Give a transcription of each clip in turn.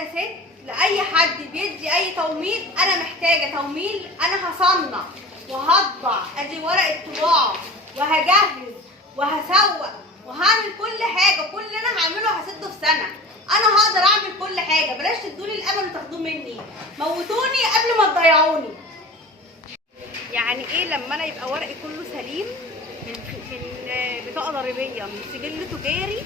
كست لاي حد بيدي اي تمويل، انا محتاجه تمويل، انا هصنع وهطبع، ادي ورقه طباعه وهجهز وهسوق وهعمل كل حاجه، كل اللي انا هعمله هسده في سنه. انا هقدر اعمل كل حاجه، بلاش تدوني الامل وتاخدوه مني، موتوني قبل ما تضيعوني. يعني ايه لما انا يبقى ورقي كله سليم، من بطاقه ضريبيه، من سجل تجاري،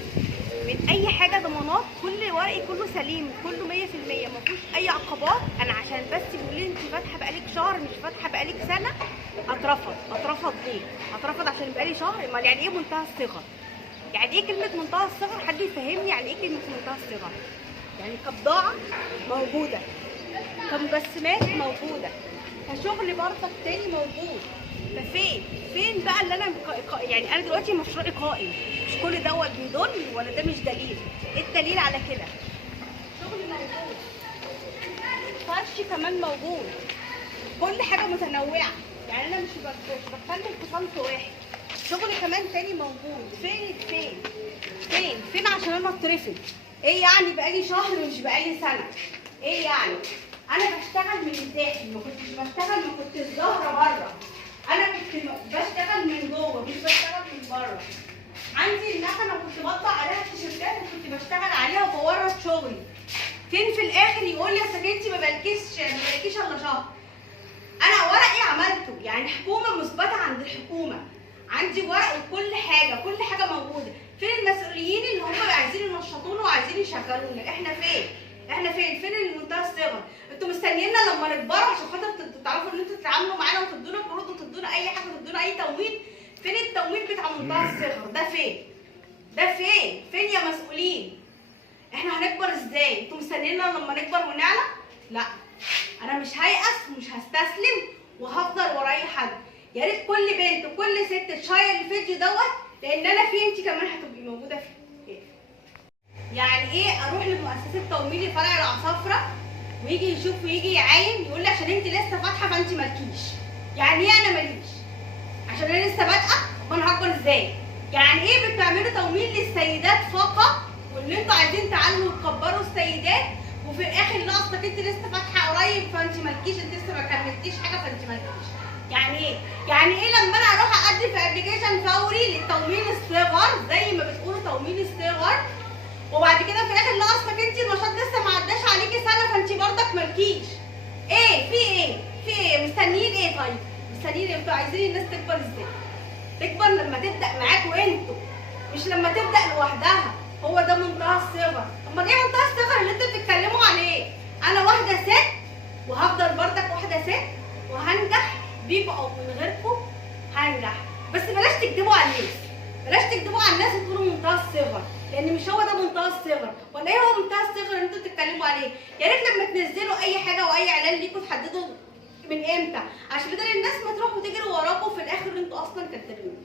من اي حاجه ضمانات، كل ورقي كله سليم، كله 100%، ما فيهوش اي عقبات. انا عشان بس بيقولوا لي انت فاتحه بقالك شهر مش فاتحه بقالك سنه، اترفض ليه؟ اترفض عشان بقالي شهر؟ امال يعني ايه منتهى الصغر؟ يعني ايه كلمه منتهى الصغر؟ حد يفهمني يعني ايه كلمه منتهى الصغر؟ يعني كبضاعه موجوده، كمجسمات موجوده، كشغل برضك تاني موجود، فين بقى اللي انا يعني انا دلوقتي مشروعي قائم، مش كل دوت بيدل ولا ده مش دليل؟ ايه الدليل على كده؟ شغل موجود، فرش كمان موجود، كل حاجه متنوعه، يعني انا مش بتكلم في صنف واحد، شغل كمان تاني موجود. فين عشان انا اترفض؟ ايه يعني بقالي شهر مش بقالي سنه؟ ايه يعني؟ انا بشتغل من الداخل، ما كنتش بشتغل، ما كنتش ظاهره بره، انا كنت بشتغل من جوه مش بشتغل من بره. عندي المكنه كنت بطبع عليها التيشيرتات وكنت بشتغل عليها وبورد شغلي. فين في الاخر يقول لي اصل انت ما بقالكيش الا شهر؟ انا ورقي عملته، يعني حكومه مثبته عند الحكومه، عندي ورق وكل حاجه، كل حاجه موجوده. فين المسؤولين اللي هم عايزين ينشطونا وعايزين يشغلونا؟ احنا فين المنتهى الصغر؟ انتوا مستنيينا لما نكبر عشان خاطر تعرفوا ان انتوا تتعاملوا معانا وتدونا قروض وتدونا اي حاجه وتدونا اي تمويل؟ فين التمويل بتاع منتهى الصغر ده؟ فين يا مسؤولين؟ احنا هنكبر ازاي؟ انتوا مستنيينا لما نكبر ونعلى؟ لا، انا مش هيأس ومش هستسلم وهفضل ورا اي حد. يا ريت كل بنت وكل ست تشير الفيديو دوت، لان انا فيه انت كمان هتبقي موجوده فيه. يعني ايه اروح لمؤسسه تمويل فرع العصافره ويجي يشوف ويجي يعاين يقول لي عشان انت لسه فاتحه فانت مالكيش؟ يعني ايه انا ماليش؟ عشان انا لسه بادئه؟ طب انا هكبر ازاي؟ يعني ايه بتعملوا تمويل للسيدات فقط، وان انتوا عايزين تعلوا وتكبروا السيدات، وفي الاخر لا اصلك انت لسه فاتحه قريب فانت مالكيش، انت لسه ما كملتيش حاجه فانت مالكيش؟ يعني ايه؟ يعني ايه لما انا اروح اقدم في ابلكيشن فوري للتمويل الصغر زي ما بتقولوا تمويل الصغر، وبعد كده في الاخر لا اصلك انت النشاط لسه ما عداش عليكي سنه فانت برضك مالكيش؟ ايه؟ في ايه؟ مستنيين ايه طيب؟ مستنيين ايه؟ انتوا عايزين الناس تكبر ازاي؟ تكبر لما تبدا معاكوا انتوا، مش لما تبدا لوحدها. هو ده منتهى الصغر. امال ايه منتهى الصغر اللي انتوا بتتكلموا عليه؟ انا واحده ست وهفضل برضك واحده ست وهنجح بيكوا او من غيركم هنجح، بس بلاش تكدبوا على الناس، وتقولوا منتهى الصغر، لان مش هو ده منتهى الصغر. ولا ايه هو منتهى الصغر اللي انتوا بتتكلموا عليه؟ يا ريت لما تنزلوا اي حاجه واي اعلان ليكوا تحددوا من امتى، عشان بدل الناس ما تروح وتجري وراكم في الاخر انتوا اصلا كدابين.